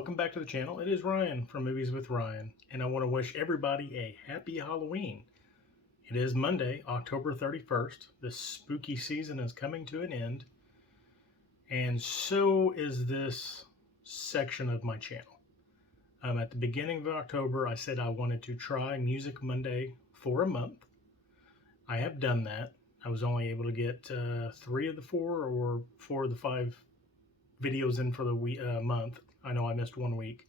welcome back to the channel. It is Ryan from Movies with Ryan, and I want to wish everybody a happy Halloween. It is Monday, October 31st. The spooky season is coming to an end, and so is this section of my channel. At the beginning of October, I said I wanted to try Music Monday for a month. I have done that. I was only able to get 3 of the 4 or 4 of the 5 videos in for the month. I know I missed 1 week.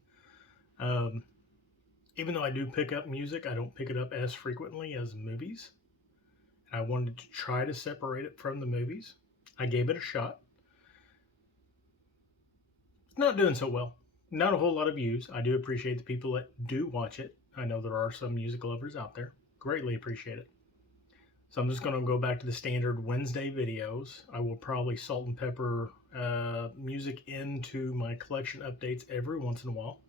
Even though I do pick up music, I don't pick it up as frequently as movies. I wanted to try to separate it from the movies. I gave it a shot. It's not doing so well. Not a whole lot of views. I do appreciate the people that do watch it. I know there are some music lovers out there. Greatly appreciate it. So I'm just going to go back to the standard Wednesday videos. I will probably salt and pepper music into my collection updates every once in a while.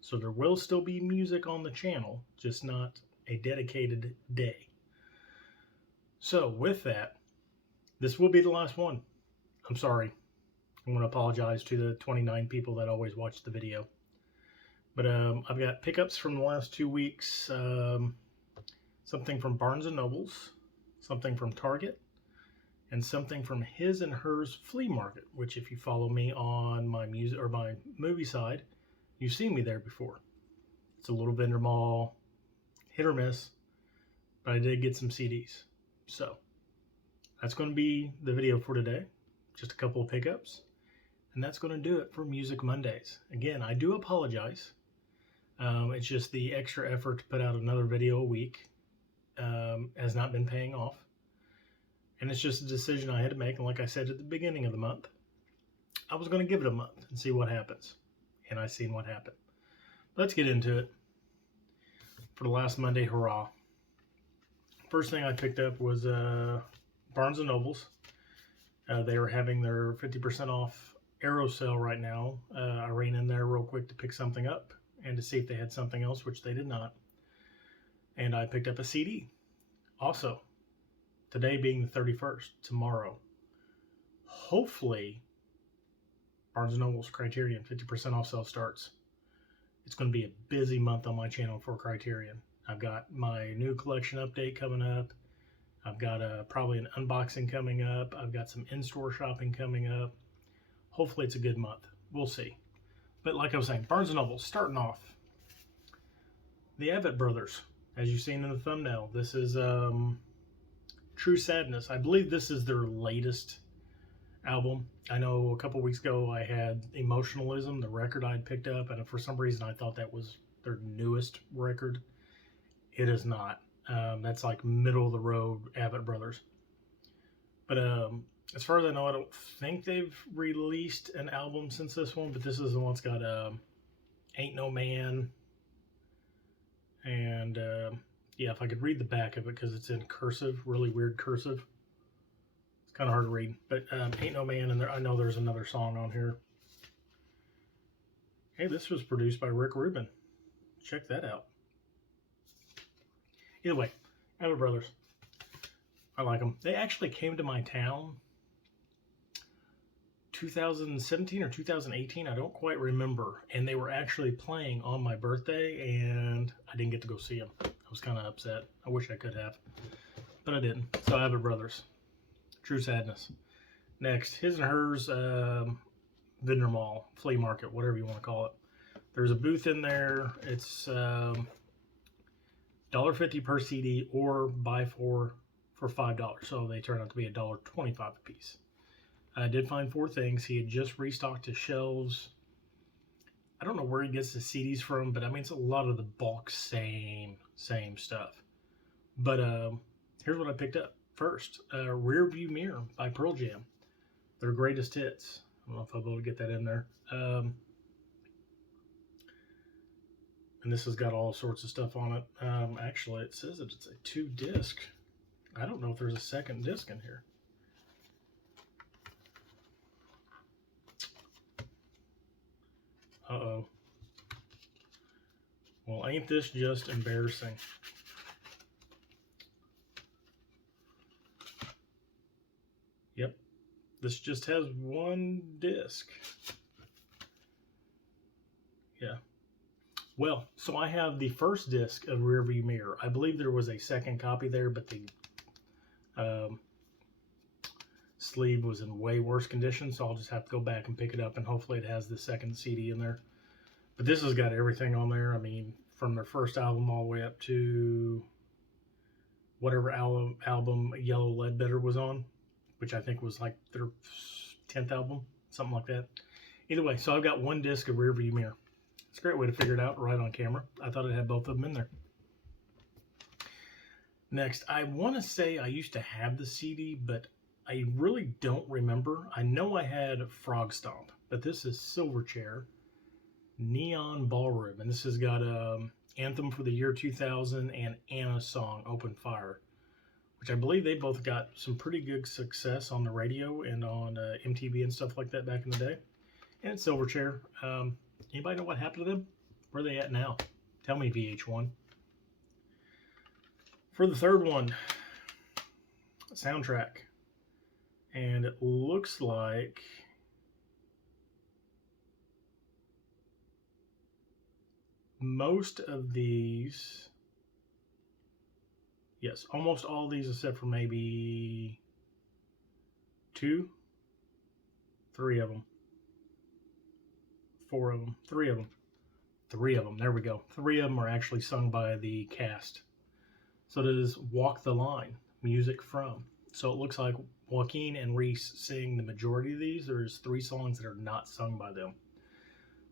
So there will still be music on the channel, just not a dedicated day. So with that, this will be the last one. I'm sorry. I'm going to apologize to the 29 people that always watch the video. But I've got pickups from the last 2 weeks. Something from Barnes & Nobles. Something from Target, and something from his and hers Flea Market, which if you follow me on my music or my movie side, you've seen me there before. It's a little vendor mall, hit or miss, but I did get some CDs. So that's going to be the video for today. Just a couple of pickups, and that's going to do it for Music Mondays. Again, I do apologize. It's just the extra effort to put out another video a week has not been paying off, and it's just a decision I had to make. And like I said at the beginning of the month, I was going to give it a month and see what happens, and I seen what happened. Let's get into it. For the last Monday hurrah, first thing I picked up was Barnes & Nobles. They were having their 50% off Arrow sale right now. I ran in there real quick to pick something up and to see if they had something else, which they did not. And I picked up a CD. Also, today being the 31st, tomorrow, hopefully, Barnes & Noble's Criterion 50% off sale starts. It's going to be a busy month on my channel for Criterion. I've got my new collection update coming up. I've got probably an unboxing coming up. I've got some in-store shopping coming up. Hopefully it's a good month. We'll see. But like I was saying, Barnes & Noble, starting off. The Avett Brothers. As you've seen in the thumbnail, this is True Sadness. I believe this is their latest album. I know a couple weeks ago I had Emotionalism, the record I'd picked up, and for some reason I thought that was their newest record. It is not. That's like middle of the road Avett Brothers. But as far as I know, I don't think they've released an album since this one, but this is the one that's got Ain't No Man. And yeah, if I could read the back of it, because it's in cursive, really weird cursive. It's kind of hard to read. But Ain't No Man, and I know there's another song on here. Hey, this was produced by Rick Rubin. Check that out. Either way, Avett Brothers. I like them. They actually came to my town 2017 or 2018, I don't quite remember, and they were actually playing on my birthday, and I didn't get to go see them. I was kind of upset. I wish I could have, but I didn't. So Avett Brothers, True Sadness. Next, his and hers vendor mall, flea market, whatever you want to call it. There's a booth in there. It's $1.50 per CD, or buy 4 for $5. So they turn out to be $1.25 a piece. I did find 4 things. He had just restocked his shelves. I don't know where he gets the CDs from, but I mean, it's a lot of the bulk same stuff. But here's what I picked up first. Rear View Mirror by Pearl Jam. Their greatest hits. I don't know if I'll be able to get that in there. And this has got all sorts of stuff on it. Actually, it says that it's a 2-disc. I don't know if there's a second disc in here. Uh-oh. Well, ain't this just embarrassing? Yep. This just has 1 disc. Yeah. Well, so I have the first disc of Rearview Mirror. I believe there was a second copy there, but the um, sleeve was in way worse condition, so I'll just have to go back and pick it up, and hopefully it has the second CD in there. But this has got everything on there. I mean, from their first album all the way up to whatever album Yellow Ledbetter was on, which I think was like their 10th album, something like that. Either way, so I've got one disc of Rearview Mirror. It's a great way to figure it out right on camera. I thought it had both of them in there. Next, I want to say I used to have the CD, but I really don't remember. I know I had Frog Stomp, but this is Silverchair Neon Ballroom, and this has got Anthem for the Year 2000 and Anna's song Open Fire, which I believe they both got some pretty good success on the radio and on MTV and stuff like that back in the day. And it's Silverchair. Anybody know what happened to them? Where are they at now? Tell me, VH1. For the third one, soundtrack. And it looks like most of these, yes, almost all these except for maybe 2, 3 of them. 4 of them, 3 of them, 3 of them. There we go. 3 of them are actually sung by the cast. So it is Walk the Line, music from. So it looks like Joaquin and Reese sing the majority of these. There's 3 songs that are not sung by them.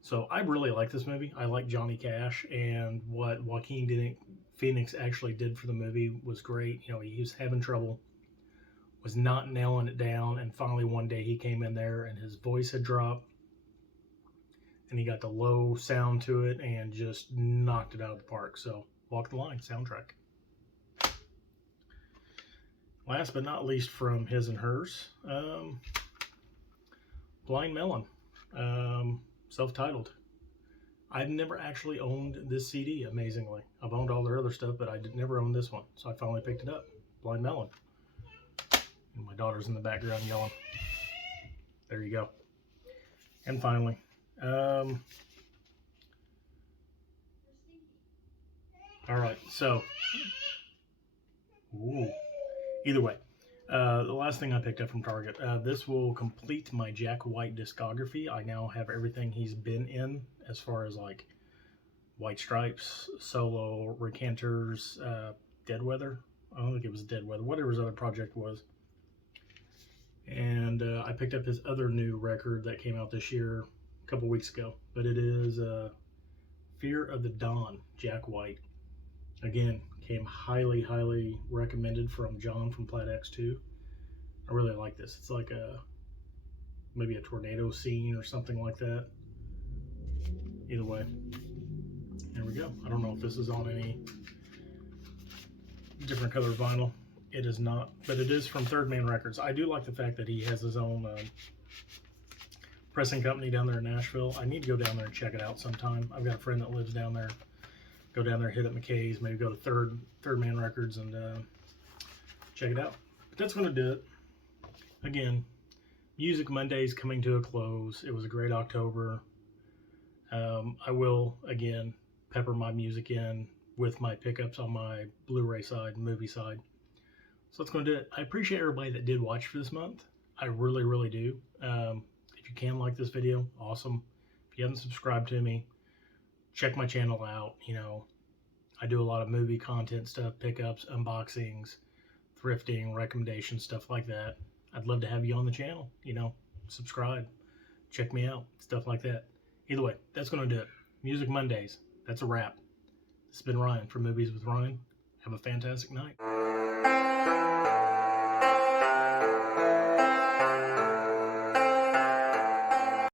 So I really like this movie. I like Johnny Cash, and what Joaquin Phoenix actually did for the movie was great. You know, he was having trouble, was not nailing it down, and finally one day he came in there and his voice had dropped. And he got the low sound to it and just knocked it out of the park. So, Walk the Line, soundtrack. Last but not least from his and hers, Blind Melon, self-titled. I've never actually owned this CD, amazingly. I've owned all their other stuff, but I never owned this one. So I finally picked it up, Blind Melon. And my daughter's in the background yelling. There you go. And finally, all right, so either way, the last thing I picked up from Target, this will complete my Jack White discography. I now have everything he's been in as far as like White Stripes, Solo, Recanters, Dead Weather. I don't think it was Dead Weather, whatever his other project was. And I picked up his other new record that came out this year, a couple weeks ago, but it is Fear of the Dawn, Jack White. Again, came highly, highly recommended from John from Plat X2. I really like this. It's like maybe a tornado scene or something like that. Either way, there we go. I don't know if this is on any different color vinyl. It is not, but it is from Third Man Records. I do like the fact that he has his own pressing company down there in Nashville. I need to go down there and check it out sometime. I've got a friend that lives down there. Go down there, hit up McKay's, maybe go to Third Man Records and check it out. But that's going to do it. Again, Music Monday's coming to a close. It was a great October. I will, again, pepper my music in with my pickups on my Blu-ray side and movie side. So that's going to do it. I appreciate everybody that did watch for this month. I really, really do. If you can like this video, awesome. If you haven't subscribed to me, check my channel out. You know, I do a lot of movie content stuff, pickups, unboxings, thrifting, recommendations, stuff like that. I'd love to have you on the channel. You know, subscribe, check me out, stuff like that. Either way, that's going to do it. Music Mondays. That's a wrap. This has been Ryan from Movies with Ryan. Have a fantastic night.